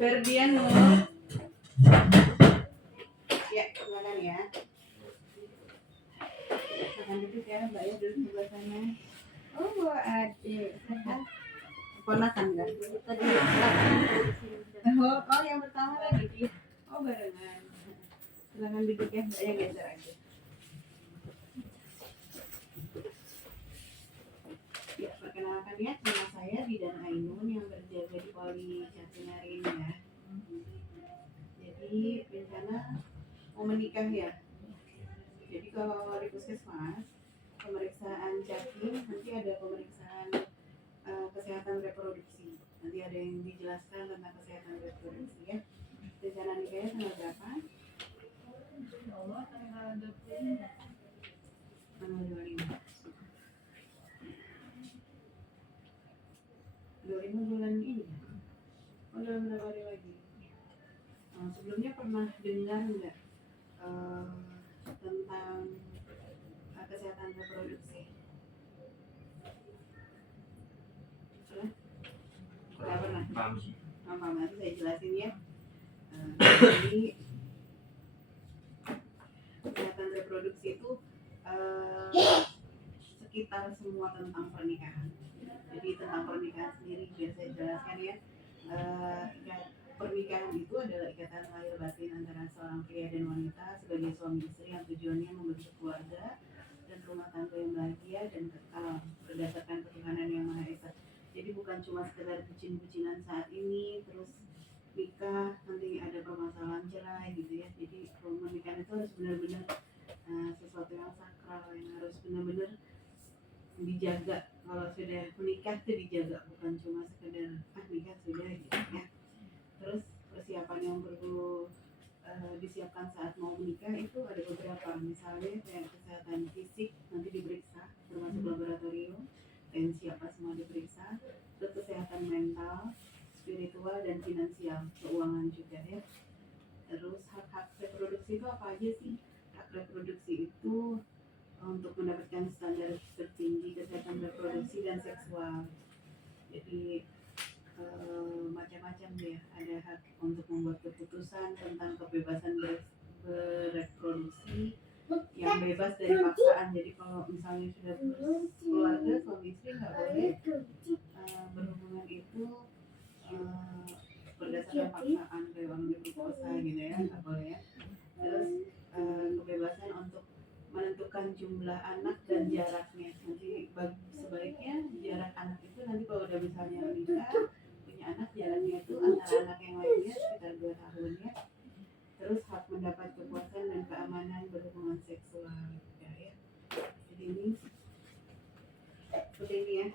Ferdiano. Ya, silakan ya. Makan duduk ya, Mbak ya, duduk sebelah sana. Oh, adik. Ponakan enggak? Oh, yang pertama lagi. Oh, barengan. Silakan duduk ya, Mbak ya, geser aja. Ya, perkenalkan ya, nama saya Bidan Ainun yang berjaga di Poli Jatim hari ini ya. Jadi rencana mau menikah ya. Jadi kalau di puskesmas pemeriksaan capim, nanti ada pemeriksaan kesehatan reproduksi. Nanti ada yang dijelaskan tentang kesehatan reproduksi ya. Rencana nikahnya tanggal berapa? Allah tanggal 25. Tanggal 25. 25 bulan ini. Oh, dalam berapa hari lagi? Sebelumnya pernah dengar nggak tentang kesehatan reproduksi? Nggak pernah. Paham, nanti saya jelasin ya. Jadi kesehatan reproduksi itu sekitar semua tentang pernikahan. Jadi tentang pernikahan sendiri biar saya jelaskan ya. Pernikahan itu adalah ikatan lahir batin antara seorang pria dan wanita sebagai suami istri yang tujuannya membentuk keluarga dan rumah tangga yang bahagia dan kekal berdasarkan ketuhanan yang Maha Esa. Jadi bukan cuma sekedar bucin-bucinan saat ini terus nikah nanti ada permasalahan cerai gitu ya. Jadi pernikahan itu harus benar-benar sesuatu yang sakral yang harus benar-benar dijaga. Kalau sudah menikah itu dijaga, bukan cuma sekedar nikah sudah gitu ya. Terus persiapan yang perlu disiapkan saat mau menikah itu ada beberapa, misalnya kayak kesehatan fisik nanti diperiksa termasuk laboratorium, tensi apa semua diperiksa, terus kesehatan mental, spiritual dan finansial, keuangan juga ya. Terus hak-hak reproduksi itu apa aja sih? Hak reproduksi itu untuk mendapatkan standar tertinggi kesehatan reproduksi dan seksual. Jadi macam-macam ya. Ada hak untuk membuat keputusan tentang kebebasan bereproduksi yang bebas dari paksaan. Jadi kalau misalnya sudah berkeluarga suami istri nggak boleh berhubungan itu berdasarkan paksaan kayak orang diperkosa gitu ya, nggak boleh ya. Terus kebebasan untuk menentukan jumlah anak dan jaraknya. Nanti sebaiknya jarak anak itu nanti kalau udah misalnya nikah punya anak, jaraknya itu antara anak yang lainnya sekitar 2 tahun ya. Terus hak mendapat kepuasan dan keamanan berhubungan seksual ya. Jadi ini seperti ini ya,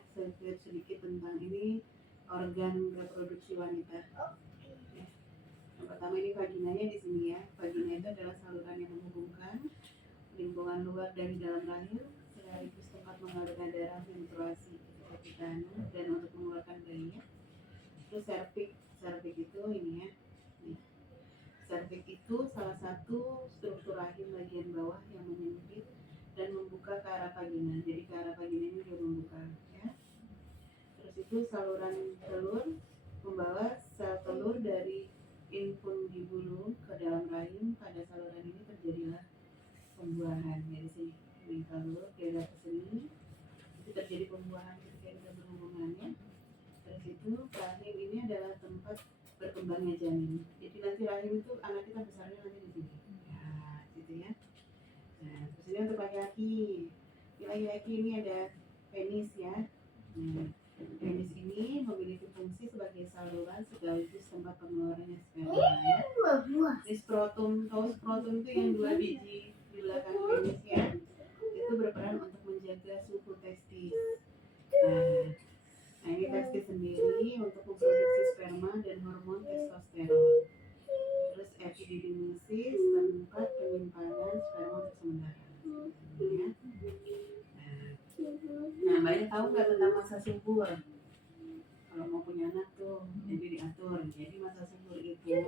sedikit tentang ini organ reproduksi wanita. Ya. Yang pertama ini vaginanya di sini ya. Vagina itu adalah saluran yang menghubungkan lingkungan luar dari dalam rahim sekaligus tempat mengalirkan darah menstruasi dan untuk mengeluarkan bayinya. Terus cervix itu ini ya. Cervix itu salah satu struktur rahim bagian bawah yang menyempit dan membuka ke arah vagina. Jadi ke arah vagina ini dia membuka ya. Terus itu saluran telur membawa sel telur dari infundibulum ke dalam rahim. Pada saluran ini terjadilah pembuahan. Dari sini ini telur dia ke sini itu terjadi pembuahan ketika kita berhubungannya. Terus itu rahim ini adalah tempat berkembangnya janin. Jadi nanti rahim itu anak kita besarnya nanti di sini. Ya, gitu ya. Nah, terus ini untuk laki-laki. Di laki-laki ini ada penis ya. Penis ini memiliki fungsi sebagai saluran sekaligus tempat pengeluarannya sperma. Ini skrotum, tahu skrotum itu yang 2 biji di belakang penis ya. Itu berperan untuk menjaga suhu testis. Nah ini testis sendiri untuk memproduksi sperma dan hormon testosteron. Terus epididymisis tempat penyimpanan sperma untuk sementara. Ya. Nah, banyak tahu nggak tentang masa subur? Kalau mau punya anak tuh, jadi diatur. Jadi masa subur itu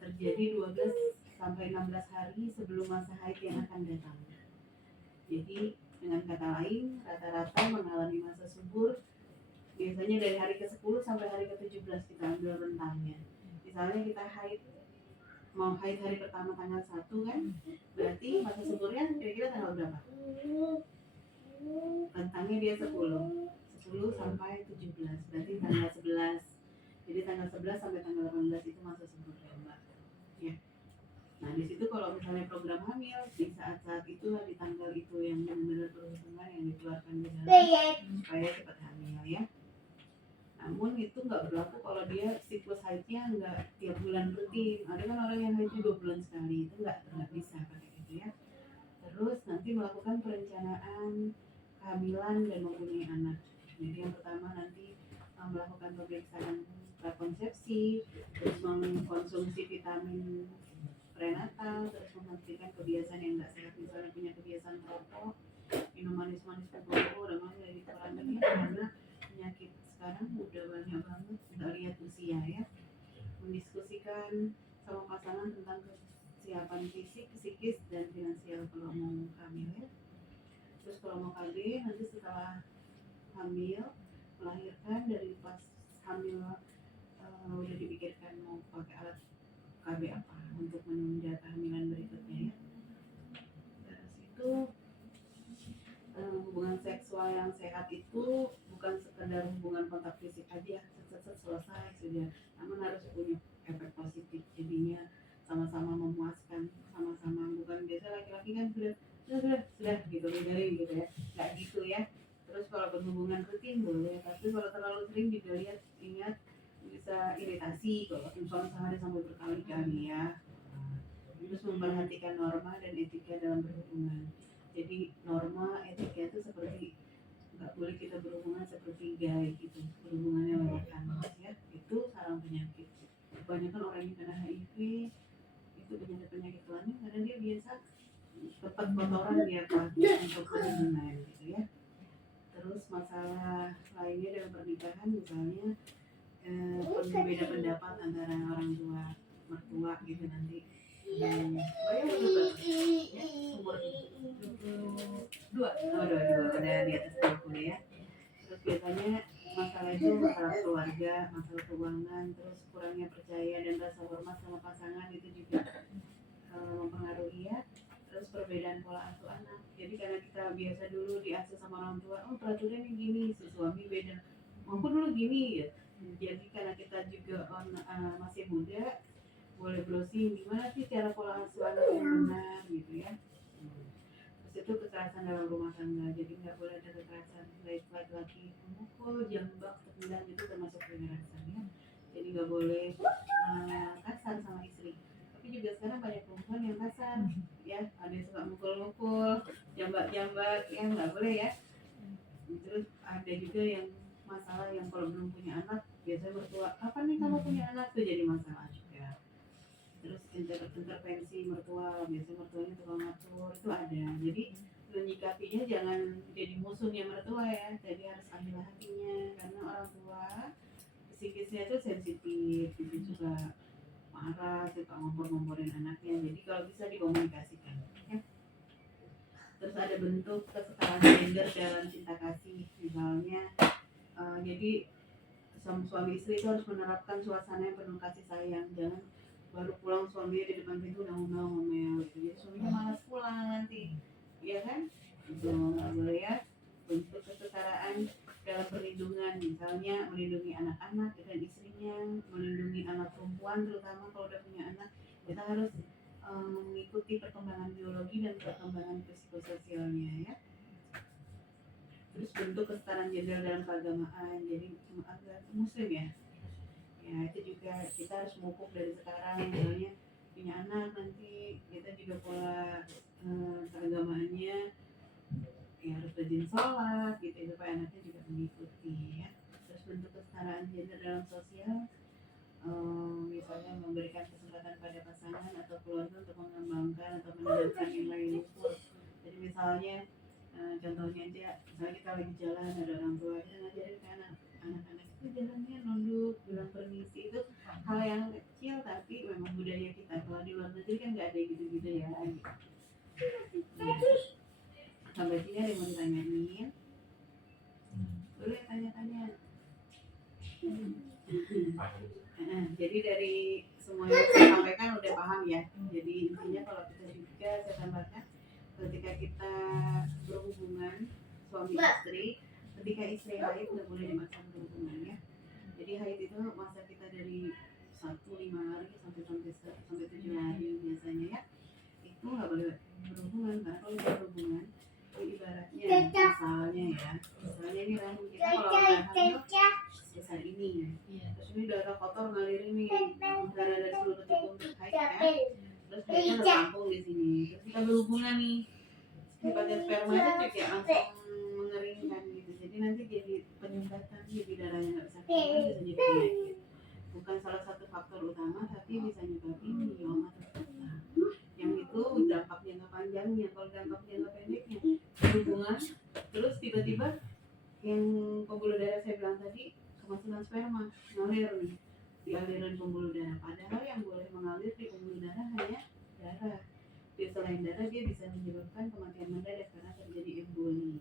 terjadi 12 sampai 16 hari sebelum masa haid yang akan datang. Jadi dengan kata lain, rata-rata mengalami masa subur biasanya biasanya dari hari ke-10 sampai hari ke-17 kita ambil rentangnya. Misalnya kita mau haid hari pertama tanggal 1 kan, berarti masa suburnya kira-kira tanggal berapa? Rentangnya dia 10 sampai 17, berarti tanggal 11. Jadi tanggal 11 sampai tanggal 18 itu masa suburnya Mbak. Ya. Nah di situ kalau misalnya program hamil di saat-saat itulah di tanggal itu yang benar-benar berhubungan yang dikeluarkan di dalam supaya cepat hamil ya. Namun itu nggak berlaku kalau dia siklus haidnya nggak tiap bulan rutin. Ada kan orang yang haidnya 2 bulan sekali, itu nggak bisa pakai gitu ya. Terus nanti melakukan perencanaan kehamilan dan mempunyai anak. Jadi yang pertama nanti melakukan pemeriksaan prakonsepsi, terus mengkonsumsi vitamin prenatal, terus menghentikan kebiasaan yang nggak sehat, misalnya punya kebiasaan merokok, minum manis-manis berkumpul, dan mulai dikurangi karena penyakit sekarang udah banyak banget, nggak lihat usia ya. Mendiskusikan sama pasangan tentang kesiapan fisik, psikis, dan finansial kalau mau hamil ya. Terus kalau mau KB nanti setelah hamil melahirkan, dari pas hamil udah dipikirkan mau pakai alat KB apa untuk menunda kehamilan berikutnya ya. Terus itu hubungan seksual yang sehat itu bukan sekedar hubungan kontak fisik aja, selesai sudah, namun harus punya efek positif, jadinya sama-sama memuaskan, sama-sama, bukan biasa laki-laki kan sudah gitu dari gitu ya, nggak gitu ya. Terus kalau berhubungan rutin boleh, tapi kalau terlalu sering juga ingat bisa iritasi kalau sehari sampai berkali-kali ya. Terus memperhatikan norma dan etika dalam berhubungan. Jadi norma etika itu seperti nggak boleh kita berhubungan seperti gay gitu, berhubungannya lewat anus ya, itu sarang penyakit. Kebanyakan orang yang kena HIV itu penyakit kelamin karena dia biasa tempat kotoran dia pakai untuk berhubungan gitu ya. Terus masalah lainnya dalam pernikahan misalnya berbeda pendapat antara orang tua mertua gitu nanti. Bayang umur dua udah di atas 20 ya. Terus biasanya masalah itu masalah keluarga, masalah keuangan, terus kurangnya percaya dan rasa hormat sama pasangan itu juga mempengaruhi ya. Terus perbedaan pola asuh anak. Jadi karena kita biasa dulu diasuh sama orang tua, oh peraturannya gini, si suami beda. Aku dulu gini ya. Jadi karena kita juga masih muda, boleh browsing gimana sih cara pola asuh anak yang benar gitu ya. Terus itu kekerasan dalam rumah tangga, jadi nggak boleh ada kekerasan baik laki-laki memukul, jambak, tendang itu termasuk kekerasan ya. Jadi nggak boleh kasar sama istri. Tapi juga sekarang banyak perempuan yang kasar ya, ada yang suka mukul-mukul, jambak-jambak ya, nggak boleh ya. Terus ada juga yang masalah yang kalau belum punya anak biasanya mertua, kapan nih kamu punya anak, tuh jadi masalah juga. Terus intervensi mertua, biasanya mertuanya tukang ngatur, itu ada. Jadi menyikapinya jangan jadi musuhnya mertua ya, jadi harus ambil hatinya, karena orang tua psikisnya itu sensitif, itu juga marah, suka ngompor-ngomporin anaknya. Jadi kalau bisa dikomunikasikan ya. Terus ada bentuk kesetaraan gender dalam cinta kasih, misalnya jadi suami istri itu harus menerapkan suasana yang penuh kasih sayang. Jangan baru pulang suaminya di depan pintu udah ngomel gitu, jadi suaminya malas pulang nanti ya kan, itu nggak boleh ya. Bentuk kesetaraan dalam perlindungan, misalnya melindungi anak-anak dan istrinya, melindungi anak perempuan terutama kalau udah punya anak, kita harus mengikuti perkembangan biologi dan perkembangan psikososialnya ya. Terus bentuk kesetaraan gender dalam keagamaan, jadi agama muslim ya, ya itu juga kita harus memupuk dari sekarang, misalnya punya anak nanti kita juga pola keagamaannya ya harus rajin sholat gitu supaya anaknya juga mengikuti ya. Terus bentuk kesetaraan gender dalam sosial, misalnya memberikan kesempatan pada pasangan atau keluarga untuk mengembangkan atau mendengarkan nilai luhur. Jadi misalnya contohnya aja, misalnya kita lagi jalan ada orang tua, kita ngajarin ke anak-anak itu jalannya nunduk, bilang permisi, itu hal yang kecil tapi memang budaya kita. Kalau di luar negeri kan nggak ada gitu-gitu ya. Sampai sini ada yang mau ditanyain? Boleh tanya-tanya. suami istri. Ketika istri haid nggak boleh dimaksa berhubungan ya. Jadi haid itu masa kita dari 5 hari sampai 7 hari biasanya ya. Itu nggak boleh berhubungan, karena kalau kita berhubungan ibaratnya misalnya ini rahim kita, kalau rahim sebesar ini ya, terus ini darah kotor ngalir ini, darah dari seluruh tubuh haid ya, terus dia tertampung di sini, terus kita berhubungan nih, sifatnya sperma itu kayak langsung mengeringkan gitu, jadi nanti jadi penyumbatan, jadi darahnya nggak bisa keluar, bisa jadi penyakit. Bukan salah satu faktor utama, tapi bisa nyebabin mioma terutama. Yang itu dampak jangka panjangnya. Kalau dampak jangka pendeknya berhubungan, terus tiba-tiba yang pembuluh darah saya bilang tadi, kemasukan sperma ngalir nih di aliran pembuluh darah. Padahal yang boleh mengalir di pembuluh darah hanya darah. Selain darah dia bisa menyebabkan kematian mendadak karena terjadi emboli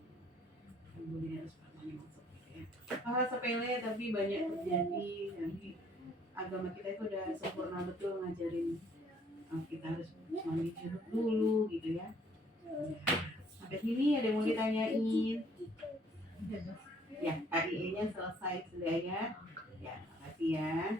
darah spermanya maksudnya ya. Hal sepele tapi banyak terjadi. Jadi agama kita itu udah sempurna betul ngajarin kita harus mandi junub dulu gitu ya. Sampai sini ada yang mau ditanyain? Ya, KIE nya selesai sudah ya. Ya, makasih ya.